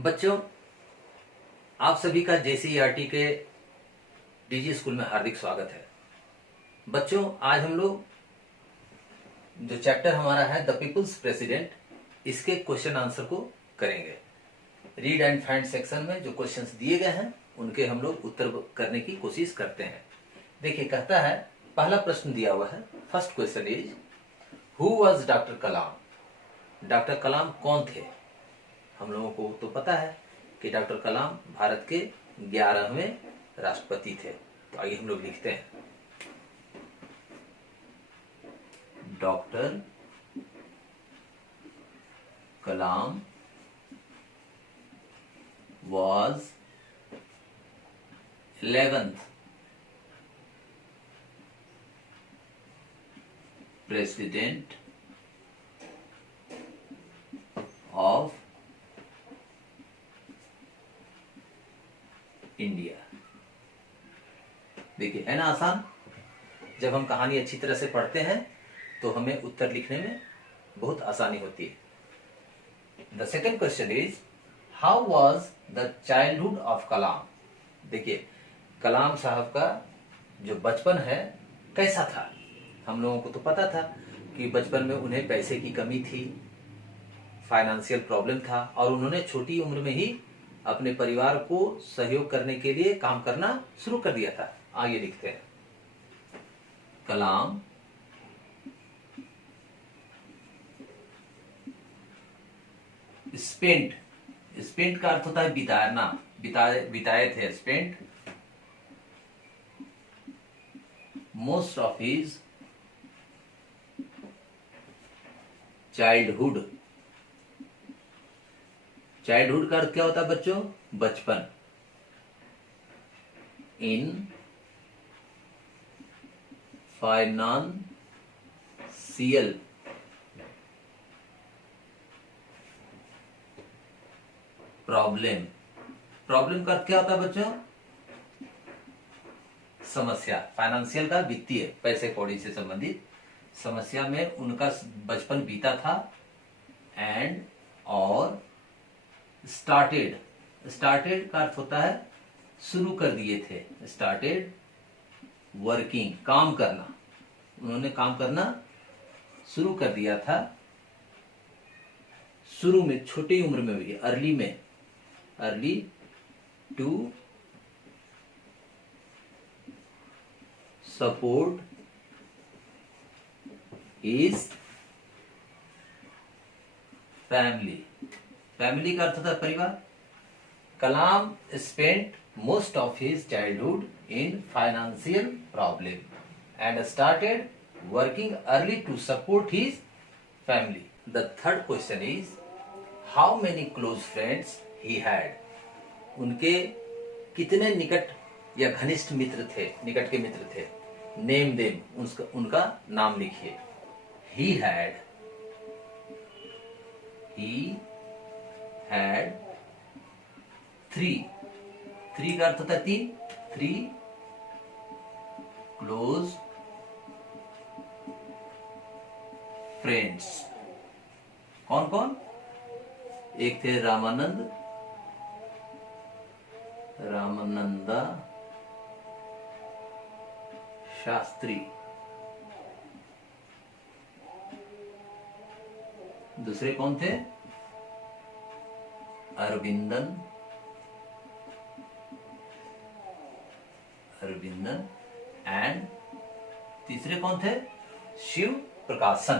बच्चों, आप सभी का जेसीईआरटी के डीजी स्कूल में हार्दिक स्वागत है। बच्चों, आज हम लोग जो चैप्टर हमारा है द पीपुल्स प्रेसिडेंट, इसके क्वेश्चन आंसर को करेंगे। रीड एंड फाइंड सेक्शन में जो क्वेश्चंस दिए गए हैं उनके हम लोग उत्तर करने की कोशिश करते हैं। देखिए, कहता है, पहला प्रश्न दिया हुआ है। First question is, who was doctor Kalam? Doctor Kalam कौन थे? हम लोगों को तो पता है कि डॉक्टर कलाम भारत के 11वें राष्ट्रपति थे। तो आइए हम लोग लिखते हैं, doctor Kalam was 11th president of India. देखिए, है ना आसान। जब हम कहानी अच्छी तरह से पढ़ते हैं तो हमें उत्तर लिखने में बहुत आसानी होती है। The second question is, how was the childhood of Kalam? देखिए, कलाम साहब का जो बचपन है कैसा था? हम लोगों को तो पता था कि बचपन में उन्हें पैसे की कमी थी, फाइनेंशियल प्रॉब्लम था, और उन्होंने छोटी उम्र में ही अपने परिवार को सहयोग करने के लिए काम करना शुरू कर दिया था। आइए लिखते हैं, कलाम स्पेंट, स्पेंट का अर्थ होता है बिताना, बिताए थे। Spent most of his childhood. Childhood का अर्थ क्या होता है बच्चों? बचपन। इन फाइनेंशियल प्रॉब्लम। प्रॉब्लम का अर्थ क्या होता है बच्चों? समस्या। फाइनेंशियल का वित्तीय, पैसे कौड़ी से संबंधित समस्या में उनका बचपन बीता था। एंड और स्टार्टेड, स्टार्टेड का अर्थ होता है शुरू कर दिए थे। स्टार्टेड वर्किंग, काम करना। उन्होंने काम करना शुरू कर दिया था शुरू में, छोटी उम्र में भी, अर्ली में, early to support his family. Family का अर्थ होता है परिवार। Kalam spent most of his childhood in financial problem and started working early to support his family. The third question is, how many close friends he had? उनके कितने निकट या घनिष्ठ मित्र थे, निकट के मित्र थे? नेम देम, उनका नाम लिखिए। ही हैड थ्री, थ्री का अर्थ होता है तीन। Three close friends. कौन कौन? एक थे रामानंदा शास्त्री, दूसरे कौन थे? अरविंदन एंड तीसरे कौन थे? शिव प्रकाशन।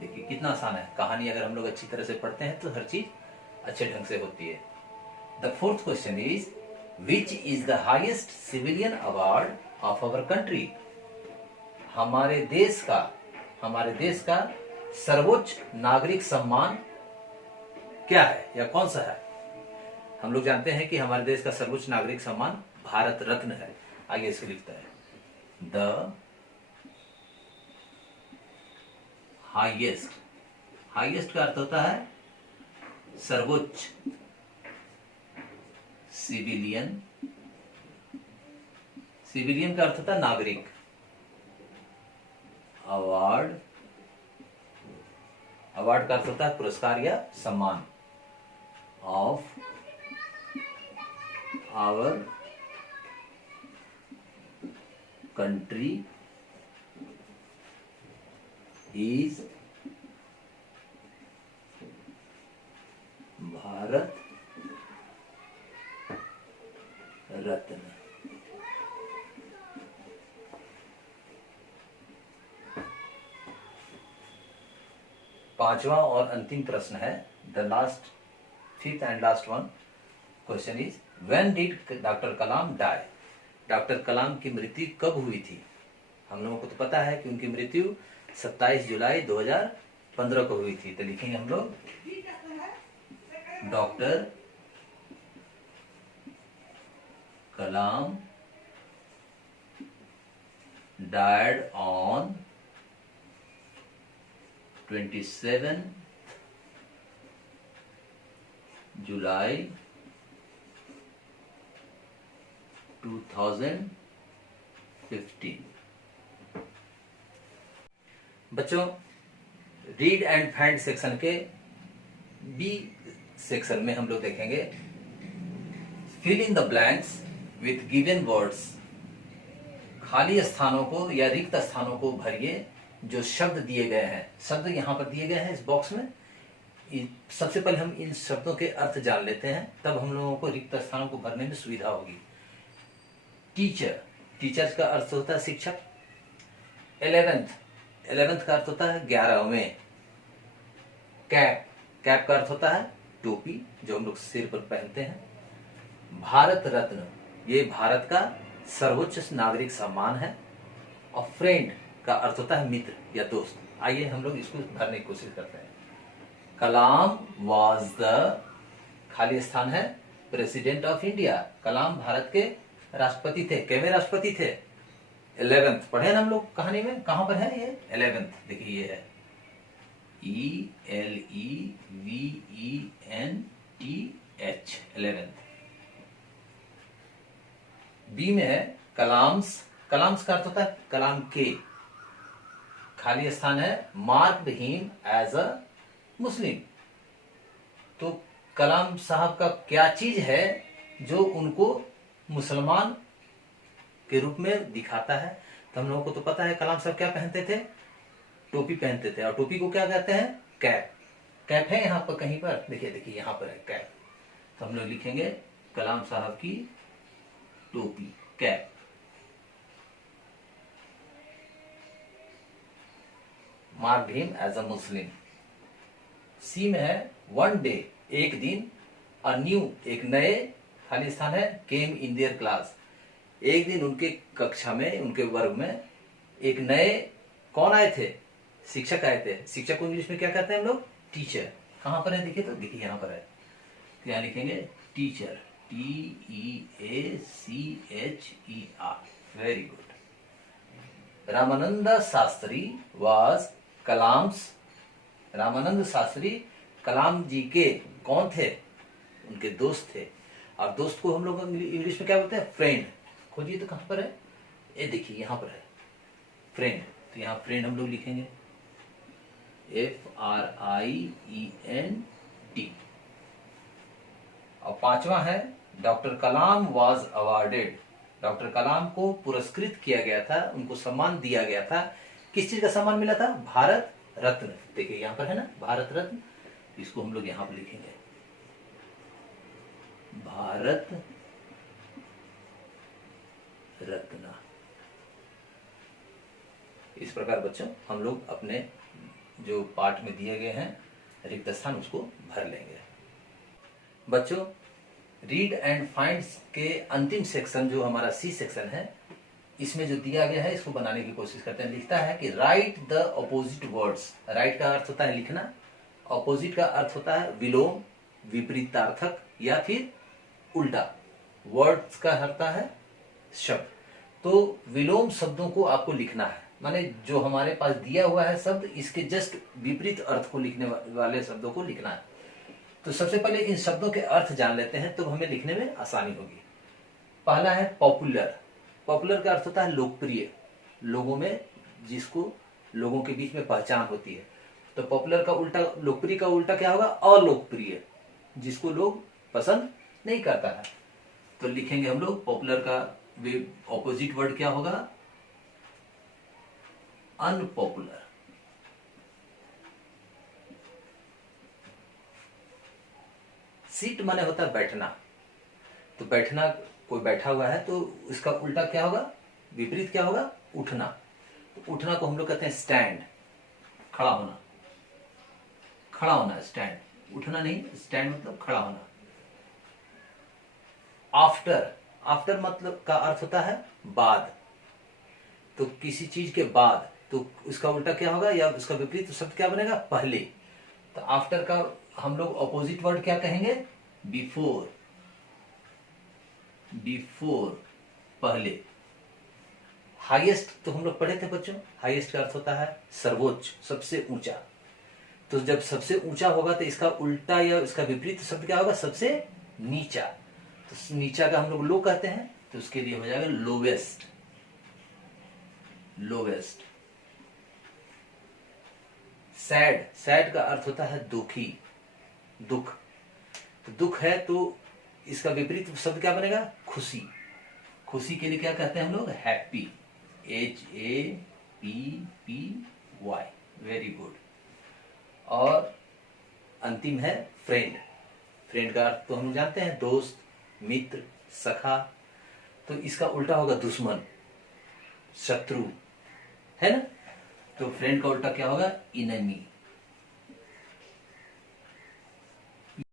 देखिए कितना आसान है। कहानी अगर हम लोग अच्छी तरह से पढ़ते हैं तो हर चीज अच्छे ढंग से होती है। The fourth question is, which is the highest civilian award of our country? हमारे देश का सर्वोच्च नागरिक सम्मान क्या है या कौन सा है? हम लोग जानते हैं कि हमारे देश का सर्वोच्च नागरिक सम्मान भारत रत्न है। आगे इसको लिखता है, द हाईएस्ट। हाईएस्ट का अर्थ होता है सर्वोच्च। सिविलियन सिविलियन का अर्थ होता है नागरिक। अवार्ड, अवार्ड का अर्थ होता है पुरस्कार या सम्मान। Of our country is Bharat Ratna. पांचवा और अंतिम प्रश्न है, the last, fifth and last one question is, when did doctor Kalam die? Doctor Kalam की मृत्यु कब हुई थी? हम लोगों को तो पता है कि उनकी मृत्यु 27 जुलाई 2015 को हुई थी। तो लिखेंगे हम लोग, doctor Kalam died on 27 July 2015। बच्चों, रीड एंड फाइंड सेक्शन के बी सेक्शन में हम लोग देखेंगे, fill in the blanks with given words. खाली स्थानों को या रिक्त स्थानों को भरिए जो शब्द दिए गए हैं। शब्द यहाँ पर दिए गए हैं इस बॉक्स में। सबसे पहले हम इन शब्दों के अर्थ जान लेते हैं, तब हम लोगों को रिक्त स्थानों को भरने में सुविधा होगी। टीचर, टीचर का अर्थ होता है शिक्षक। 11th का अर्थ होता है 11वें। कैप, कैप का अर्थ होता है टोपी जो हम लोग सिर पर पहनते हैं। भारत रत्न, ये भारत का सर्वोच्च नागरिक सम्मान है। और फ्रेंड का अर्थ होता है मित्र या दोस्त। आइए हम लोग इसको भरने की कोशिश करते हैं। कलाम वाज द, खाली स्थान है, president of India. Kalam Bharat के राष्ट्रपति थे। कितवें राष्ट्रपति थे? 11th। पढ़े ना हम लोग कहानी में, कहां पर है ये? 11th। देखिए ये है ELEVENTH, 11th। बी में है कलाम्स। कलाम्स का अर्थ होता है कलाम के। खाली स्थान है, मार्क्ड हिम एज अ मुस्लिम। तो कलाम साहब का क्या चीज है जो उनको मुसलमान के रूप में दिखाता है? तो हम लोगों को तो पता है कलाम साहब क्या पहनते थे? टोपी पहनते थे। और टोपी को क्या कहते हैं? कैप। कैप है यहाँ पर कहीं पर? देखिए देखिए यहाँ पर है कैप। तो हम लोग लिखेंगे कलाम साहब की टोपी, cap. Marked him as a Muslim. C में है वन डे, एक दिन। अ न्यू, एक नए, खाली स्थान है, केम इन देयर क्लास। एक दिन उनके कक्षा में, उनके वर्ग में एक नए कौन आए थे? शिक्षक आए थे। शिक्षक को इंग्लिश में क्या कहते हैं हम लोग? टीचर। कहां पर है? देखिए तो, देखिए यहां पर है। तो यहां लिखेंगे teacher, TEACHER। Very good. Ramanand Shastri was Kalam's, Ramanand Shastri Kalam ji के कौन थे? उनके दोस्त थे। और दोस्त को हम लोग इंग्लिश में क्या बोलते हैं? फ्रेंड। खोजिए तो कहां पर है? ये देखिए यहां पर है, फ्रेंड। तो यहां फ्रेंड हम लोग लिखेंगे FRIEND। और पांचवा है doctor Kalam was awarded. Doctor Kalam को पुरस्कृत किया गया था, उनको सम्मान दिया गया था। किस चीज का सम्मान मिला था? भारत रत्न। देखिए यहां पर है ना भारत रत्न। इसको हम लोग यहां पर लिखेंगे भारत रत्न। इस प्रकार बच्चों हम लोग अपने जो पाठ में दिए गए हैं रिक्त स्थान उसको भर लेंगे। बच्चों, रीड एंड फाइंड के अंतिम सेक्शन जो हमारा सी सेक्शन है, इसमें जो दिया गया है इसको बनाने की कोशिश करते हैं। लिखता है कि right the opposite words. Right का अर्थ होता है लिखना, ऑपोजिट का अर्थ होता है विलोम, विपरीतार्थक या फिर उल्टा। वर्ड्स का होता है शब्द। तो विलोम शब्दों को आपको लिखना है, माने जो हमारे पास दिया हुआ है शब्द, इसके जस्ट विपरीत अर्थ को लिखने वाले शब्दों को लिखना है। तो सबसे पहले इन शब्दों के अर्थ जान लेते हैं, तो हमें लिखने में आसानी होगी। पहला है पॉपुलर। पॉपुलर का अर्थ होता है लोकप्रिय, लोगों में जिसको लोगों के बीच में पहचान होती है। तो पॉपुलर का उल्टा, लोकप्रिय का उल्टा क्या होगा? अलोकप्रिय, जिसको लोग पसंद नहीं करता है। तो लिखेंगे हम लोग पॉपुलर का ऑपोजिट वर्ड क्या होगा? अनपॉपुलर। सीट माने होता है बैठना, तो बैठना, कोई बैठा हुआ है तो इसका उल्टा क्या होगा? विपरीत क्या होगा? उठना। तो उठना को हम लोग कहते हैं स्टैंड, खड़ा होना, खड़ा होना स्टैंड, उठना नहीं, स्टैंड मतलब खड़ा होना। आफ्टर, आफ्टर मतलब का अर्थ होता है बाद, तो किसी चीज के बाद, तो उसका उल्टा क्या होगा या उसका विपरीत शब्द क्या बनेगा? पहले। तो आफ्टर का हम लोग ऑपोजिट वर्ड क्या कहेंगे? बिफोर, बिफोर, पहले। हाईएस्ट तो हम लोग पढ़े थे बच्चों, हाईएस्ट का अर्थ होता है सर्वोच्च, सबसे ऊंचा। तो जब सबसे ऊंचा होगा तो इसका उल्टा या इसका विपरीत शब्द क्या होगा? सबसे नीचा। तो नीचा का हम लोग लो कहते हैं, तो उसके लिए हो जाएगा लोवेस्ट, लोवेस्ट। सैड, सैड का अर्थ होता है दुखी, दुख। तो दुख है तो इसका विपरीत शब्द क्या बनेगा? खुशी। खुशी के लिए क्या कहते हैं हम लोग? Happy, HAPPY, very good. और अंतिम है फ्रेंड। फ्रेंड का अर्थ तो हम जानते हैं दोस्त, मित्र, सखा। तो इसका उल्टा होगा दुश्मन, शत्रु, है ना? तो फ्रेंड का उल्टा क्या होगा? इनेमी।